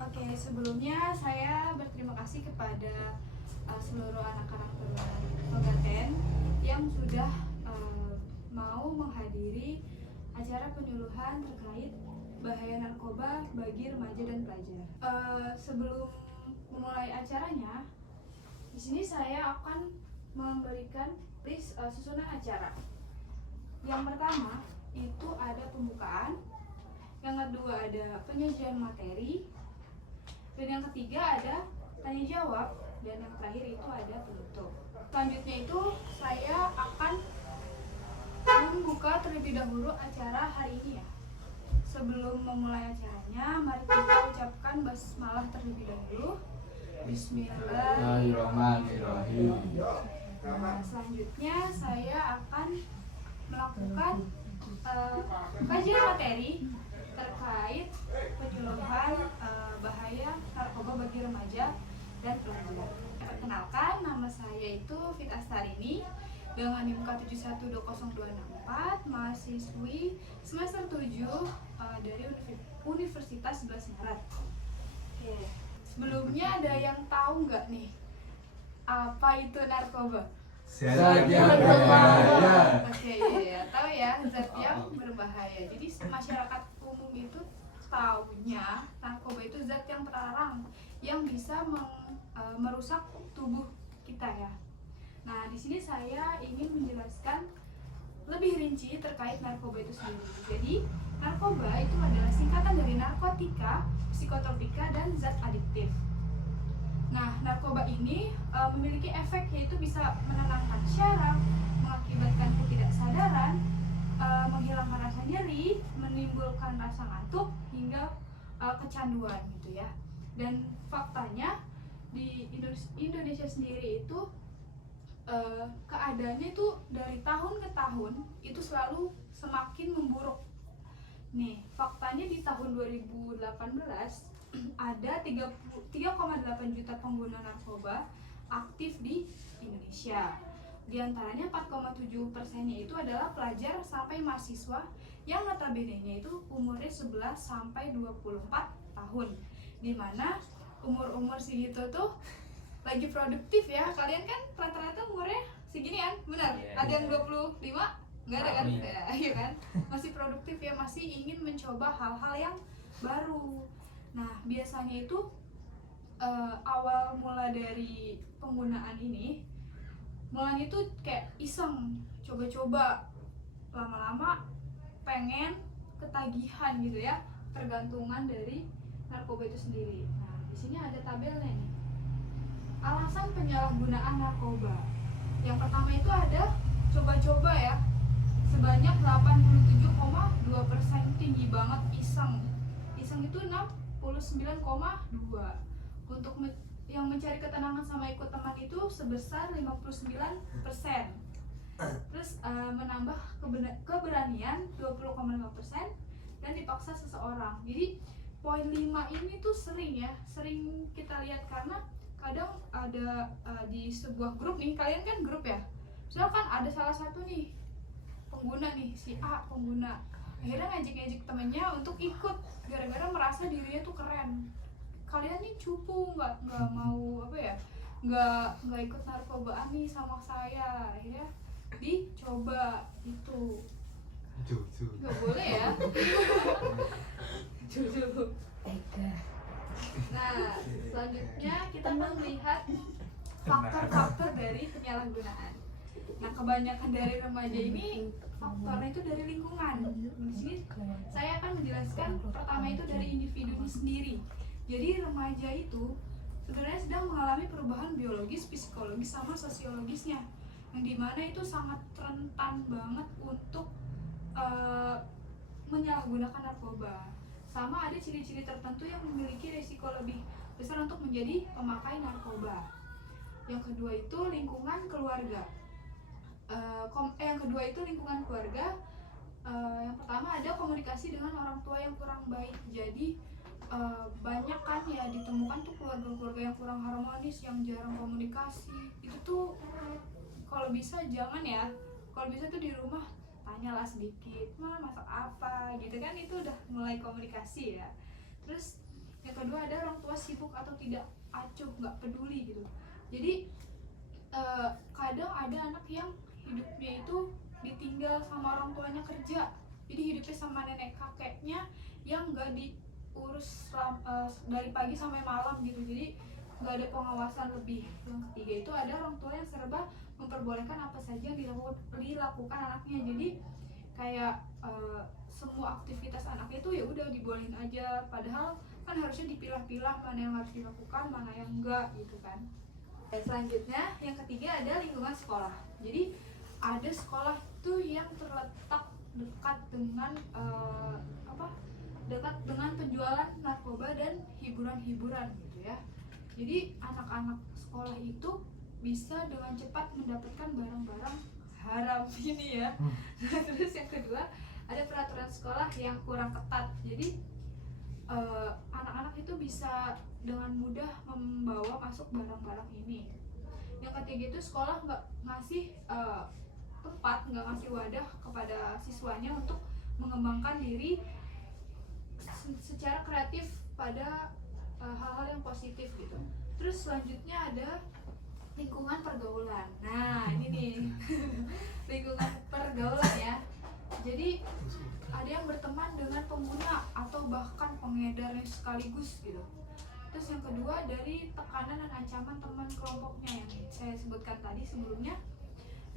Oke, sebelumnya saya berterima kasih kepada seluruh anak-anak Pegaten yang sudah mau menghadiri acara penyuluhan terkait bahaya narkoba bagi remaja dan pelajar. Sebelum memulai acaranya, di sini saya akan memberikan list susunan acara. Yang pertama itu ada pembukaan, yang kedua ada penyajian materi, dan yang ketiga ada tanya jawab, dan yang terakhir itu ada penutup. Selanjutnya itu saya akan membuka terlebih dahulu acara hari ini ya. Sebelum memulai acaranya, mari kita ucapkan basmalah terlebih dahulu. Bismillahirrahmanirrahim. Nah, selanjutnya saya akan melakukan kajian materi terkait penyuluhan bahaya narkoba bagi remaja dan pelajar. Perkenalkan, nama saya itu Fit Astarini dengan NIM K712024, mahasiswi semester 7 dari Universitas 11 Maret. Oke. Sebelumnya ada yang tahu nggak nih apa itu narkoba? Zat yang berbahaya. Oke, ya, tahu ya, zat yang berbahaya. Jadi masyarakat umum itu taunya narkoba itu zat yang terlarang yang bisa merusak tubuh kita ya. Nah, di sini saya ingin menjelaskan lebih rinci terkait narkoba itu sendiri. Jadi, narkoba itu adalah singkatan dari narkotika, psikotropika, dan zat adiktif. Nah, narkoba ini memiliki efek yaitu bisa menenangkan syaraf, mengakibatkan ketidaksadaran, menghilangkan rasa nyeri, menimbulkan rasa ngantuk, hingga kecanduan gitu ya. Dan faktanya di Indonesia sendiri itu keadaannya itu dari tahun ke tahun itu selalu semakin memburuk. Nih, faktanya di tahun 2018 ada 3,8 juta pengguna narkoba aktif di Indonesia. Di antaranya 4,7%-nya itu adalah pelajar sampai mahasiswa yang notabene-nya itu umurnya 11 sampai 24 tahun. Dimana umur-umur segitu tuh lagi produktif ya. Kalian kan rata-rata umurnya seginian, benar? Ada yang 25? Enggak ada kan? Iya kan? Masih produktif ya, masih ingin mencoba hal-hal yang baru. Nah, biasanya itu awal mula dari penggunaan ini, mulanya itu kayak iseng, coba-coba, lama-lama pengen ketagihan gitu ya, tergantungan dari narkoba itu sendiri. Nah, di sini ada tabelnya nih. Alasan penyalahgunaan narkoba. Yang pertama itu ada coba-coba ya, sebanyak 87,2%, tinggi banget. Iseng itu 69,2. Untuk yang mencari ketenangan sama ikut teman itu sebesar 59%. Terus menambah keberanian 20,5%, dan dipaksa seseorang. Jadi poin 5 ini tuh sering kita lihat, karena kadang ada di sebuah grup nih, kalian kan grup ya, misalkan ada salah satu nih pengguna nih, si A pengguna, akhirnya ngajak temennya untuk ikut gara-gara merasa dirinya tuh keren. Kalian nih cupu, nggak mau nggak ikut narkobaan nih sama saya, akhirnya dicoba itu. Nggak boleh ya. Nah, selanjutnya kita akan melihat faktor-faktor dari penyalahgunaan. Nah, kebanyakan dari remaja ini faktornya itu dari lingkungan. Di sini saya akan menjelaskan pertama itu dari individunya sendiri. Jadi remaja itu sebenarnya sedang mengalami perubahan biologis, psikologis, sama sosiologisnya, yang dimana itu sangat rentan banget untuk menyalahgunakan narkoba. Sama ada ciri-ciri tertentu yang memiliki risiko lebih besar untuk menjadi pemakai narkoba. Yang kedua itu lingkungan keluarga. Yang pertama ada komunikasi dengan orang tua yang kurang baik. Jadi banyak kan ya ditemukan tuh keluarga-keluarga yang kurang harmonis, yang jarang komunikasi. Itu tuh kalau bisa jangan ya. Kalau bisa tuh di rumah tanyalah sedikit, masak apa gitu kan, itu udah mulai komunikasi ya. Terus yang kedua ada orang tua sibuk atau tidak, acuh, nggak peduli gitu. Jadi kadang ada anak yang hidupnya itu ditinggal sama orang tuanya kerja, jadi hidupnya sama nenek kakeknya yang nggak diurus dari pagi sampai malam gitu, jadi nggak ada pengawasan lebih. Yang ketiga itu ada orang tua yang serba memperbolehkan apa saja yang dilakukan anaknya, jadi kayak semua aktivitas anaknya itu ya udah dibolehin aja, padahal kan harusnya dipilah-pilah mana yang harus dilakukan, mana yang enggak gitu kan. Selanjutnya yang ketiga ada lingkungan sekolah. Jadi ada sekolah itu yang terletak dekat dengan dekat dengan penjualan narkoba dan hiburan-hiburan gitu ya. Jadi anak-anak sekolah itu bisa dengan cepat mendapatkan barang-barang haram ini ya. Terus yang kedua ada peraturan sekolah yang kurang ketat. Jadi anak-anak itu bisa dengan mudah membawa masuk barang-barang ini. Yang ketiga itu sekolah nggak ngasih tempat, nggak ngasih wadah kepada siswanya untuk mengembangkan diri secara kreatif pada hal-hal yang positif gitu. Terus selanjutnya ada lingkungan pergaulan. Nah ini nih lingkungan pergaulan ya. Jadi ada yang berteman dengan pengguna atau bahkan pengedarnya sekaligus gitu. Terus yang kedua dari tekanan dan ancaman teman kelompoknya yang saya sebutkan tadi sebelumnya,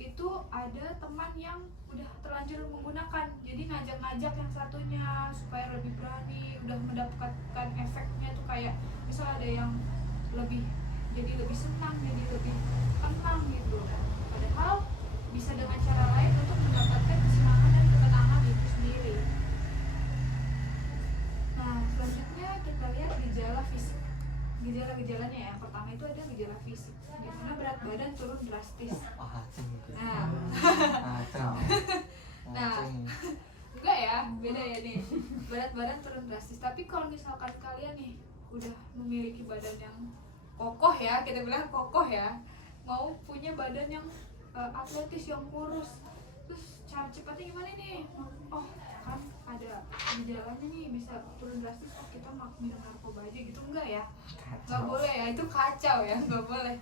itu ada teman yang udah terlanjur menggunakan, jadi ngajak-ngajak yang satunya supaya lebih berani, udah mendapatkan efeknya tuh kayak misal ada yang jadi lebih senang, jadi lebih tenang gitu. Padahal bisa dengan cara lain untuk mendapatkan kesenangan dan ketenangan itu sendiri. Nah selanjutnya kita lihat gejala fisik. Gejala-gejalanya ya, pertama itu ada gejala fisik, dimana berat badan turun drastis. Nah enggak ya, beda ya nih, berat badan turun drastis. Tapi kalau misalkan kalian nih udah memiliki badan yang kokoh ya, kita bilang kokoh ya, mau punya badan yang atletis, yang kurus, terus cara cepatnya gimana nih? Oh kan ada gejalanya nih, bisa turun drastis, oh kita minum narkoba aja gitu, enggak ya, nggak boleh ya, itu kacau ya, nggak boleh.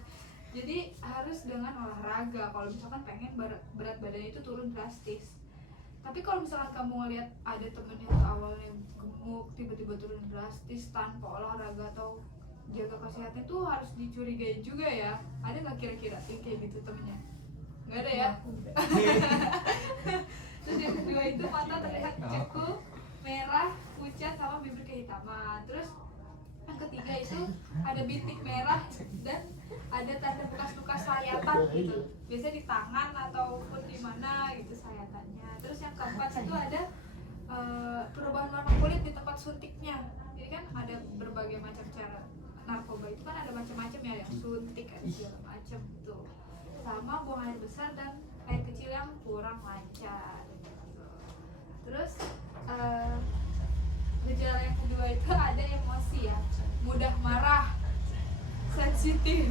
Jadi harus dengan olahraga kalau misalkan pengen berat badan itu turun drastis. Tapi kalau misalkan kamu ngeliat ada temennya tuh awalnya gemuk tiba-tiba turun drastis tanpa olahraga atau jaga kesehatan, itu harus dicurigai juga ya. Ada nggak kira-kira yang kayak gitu temennya? Nggak ada ya. Terus yang kedua itu mata terlihat cekung, merah, pucat, sama bibir kehitaman. Terus yang ketiga itu ada bintik merah dan ada tanda bekas-bekas sayatan gitu, biasanya di tangan ataupun di mana gitu sayatannya. Terus yang keempat itu ada perubahan warna kulit di tempat suntiknya. Jadi kan ada berbagai macam cara narkoba itu kan ada macam-macam ya, yang suntik ada segala macam gitu. Sama buang air besar dan air kecil yang kurang lancar gitu. Terus gejala yang kedua itu ada emosi ya, mudah marah, sensitif,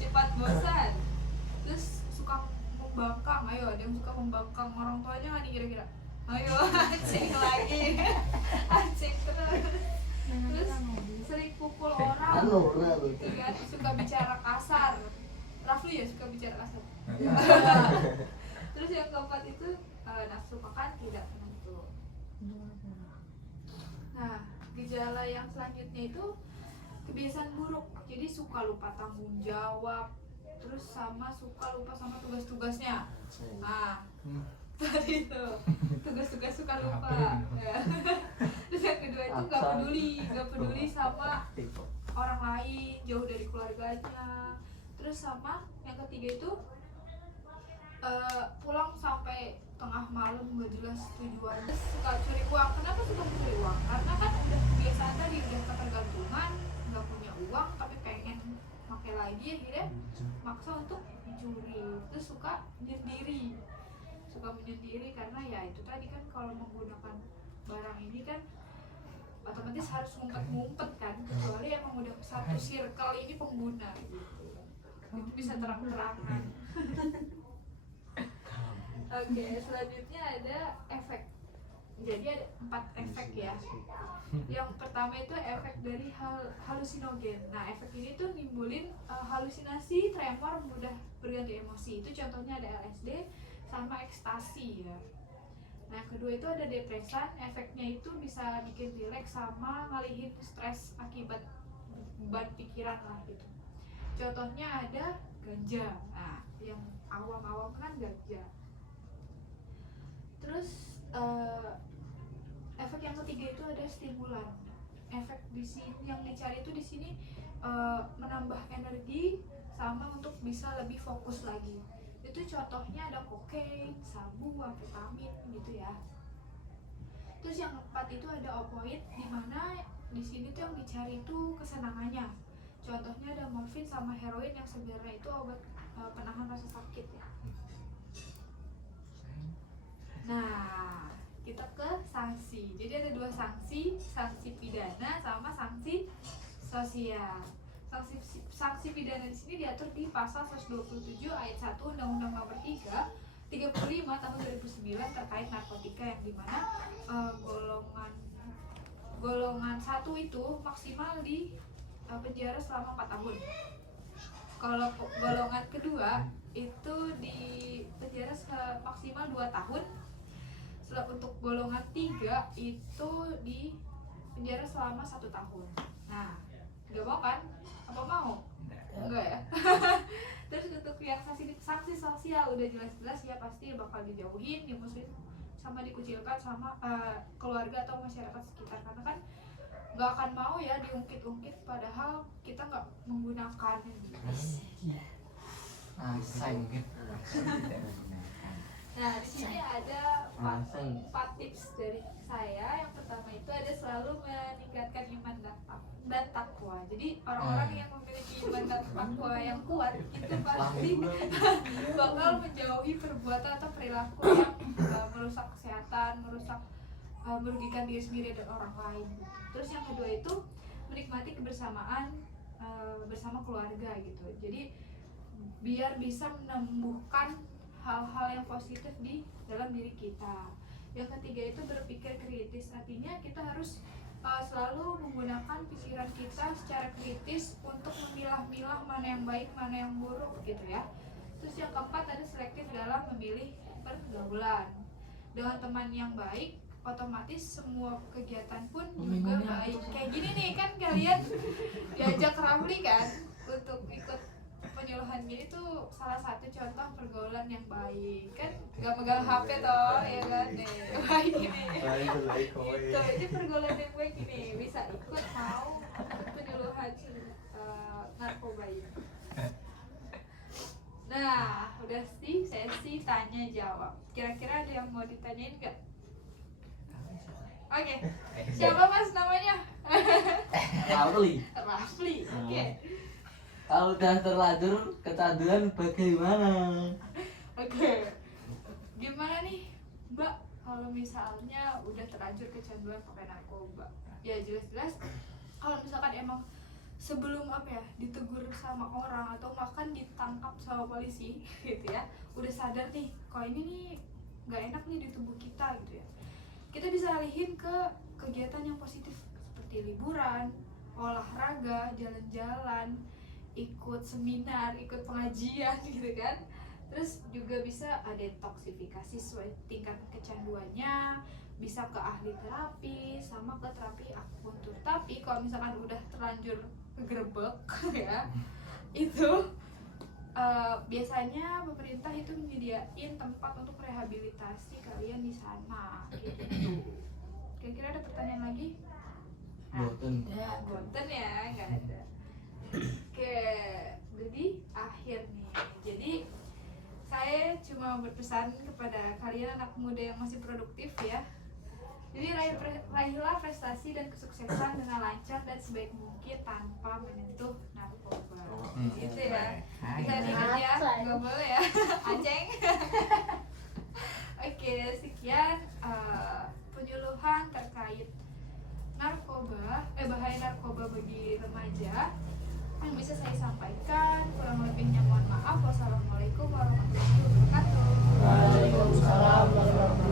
cepat bosan, terus suka membangkang. Ayo ada yang suka membangkang orang tuanya nggak nih kira-kira? Ayo acing lagi, acing terus sering pukul orang, ya, suka bicara kasar. Rafli ya suka bicara kasar. Terus yang keempat itu nafsu makan tidak menentu. Nah gejala yang selanjutnya itu kebiasaan buruk, jadi suka lupa tanggung jawab, terus sama suka lupa sama tugas-tugasnya. Nah tadi itu tugas-tugas suka lupa ya. Terus yang kedua itu nggak peduli sama orang lain, jauh dari keluarganya. Terus sama yang ketiga itu pulang sampai tengah malam nggak jelas tujuannya. Suka curi uang. Kenapa suka curi uang? Karena kan udah kebiasaan tadi, udah ketergantungan, nggak punya uang tapi pengen pakai lagi, akhirnya maksa untuk mencuri. Terus suka menyendiri karena ya itu tadi kan kalau menggunakan barang ini kan otomatis harus ngumpet-ngumpet kan, kecuali emang udah satu circle ini pengguna gitu, itu bisa terang-terangan. Oke, selanjutnya ada efek. Jadi ada 4 efek ya. Yang pertama itu efek dari halusinogen. Nah, efek ini tuh nimbulin halusinasi, tremor, mudah berganti emosi. Itu contohnya ada LSD sama ekstasi ya. Nah, kedua itu ada depresan. Efeknya itu bisa bikin rileks sama ngalihin stres akibat beban pikiran lah gitu. Contohnya ada ganja. Nah, yang awam-awam kan ganja. Terus efek yang ketiga itu ada stimulan. Efek di sini yang dicari itu di sini menambah energi sama untuk bisa lebih fokus lagi. Itu contohnya ada kokain, sabu, amfetamin gitu ya. Terus yang keempat itu ada opioid, di mana di sini tuh yang dicari itu kesenangannya. Contohnya ada morfin sama heroin yang sebenarnya itu obat penahan rasa sakit ya. Nah, kita ke sanksi. Jadi ada 2 sanksi, sanksi pidana sama sanksi sosial. Sanksi pidana di sini diatur di pasal 127 ayat 1 Undang-Undang Nomor 35 tahun 2009 terkait narkotika, yang dimana golongan 1 itu maksimal di penjara selama 4 tahun. Kalau golongan kedua itu di penjara maksimal 2 tahun. Untuk golongan 3 itu di penjara selama 1 tahun. Nah, nggak mau kan? Apa mau? Enggak ya? Terus untuk yang sanksi sosial udah jelas-jelas ya, pasti bakal dijauhin, dimusuhin, sama dikucilkan sama keluarga atau masyarakat sekitar, karena kan nggak akan mau ya diungkit-ungkit padahal kita nggak menggunakannya gitu. Nah, di sini ada 4 tips dari saya. Yang pertama itu ada selalu meningkatkan iman dan takwa. Jadi orang-orang yang memiliki iman dan takwa yang kuat itu pasti bakal menjauhi perbuatan atau perilaku yang merusak kesehatan, merugikan diri sendiri dan orang lain. Terus yang kedua itu menikmati kebersamaan bersama keluarga gitu. Jadi biar bisa menumbuhkan hal-hal yang positif di dalam diri kita. Yang ketiga itu berpikir kritis, artinya kita harus selalu menggunakan pikiran kita secara kritis untuk memilah-milah mana yang baik, mana yang buruk gitu ya. Terus yang keempat ada selektif dalam memilih pergaulan. Dengan teman yang baik, otomatis semua kegiatan pun juga baik. Kayak gini nih kan kalian diajak Ramli kan untuk ikut penyuluhan gini tuh salah satu contoh pergaulan yang baik kan, gak megang HP toh ya kan nih, baik gini gitu. Ini pergaulan yang baik gini, bisa ikut mau penyuluhan narkoba ini. Nah, udah sih sesi tanya jawab. Kira-kira ada yang mau ditanyain nggak? Oke, siapa mas namanya? Rafli. Oke. Kalau udah terlanjur kecanduan bagaimana? Oke. Gimana nih, Mbak? Kalau misalnya udah terlanjur kecanduan pakai narkoba, ya jelas-jelas kalau misalkan emang sebelum ditegur sama orang atau bahkan ditangkap sama polisi gitu ya, udah sadar nih kalau ini nih nggak enak nih di tubuh kita gitu ya, kita bisa alihin ke kegiatan yang positif seperti liburan, olahraga, jalan-jalan, ikut seminar, ikut pengajian gitu kan. Terus juga bisa ada detoksifikasi sesuai tingkat kecanduannya, bisa ke ahli terapi sama ke terapi akupuntur. Tapi kalau misalkan udah terlanjur kegerebek ya, itu biasanya pemerintah itu menyediain tempat untuk rehabilitasi kalian di sana gitu. Kira-kira ada pertanyaan lagi? Boten. Boten ya, nggak ada. Oke, jadi akhir nih. Jadi saya cuma berpesan kepada kalian anak muda yang masih produktif ya. Jadi raihlah prestasi dan kesuksesan dengan lancar dan sebaik mungkin tanpa menyentuh narkoba. Gitu ya. Bisa diingat ya, nggak boleh ya. Aceng. Oke, sekian penyuluhan terkait narkoba, bahaya narkoba bagi remaja yang bisa saya sampaikan. Kurang lebihnya mohon maaf. Wassalamualaikum warahmatullahi wabarakatuh. Waalaikumsalam warahmatullahi wabarakatuh.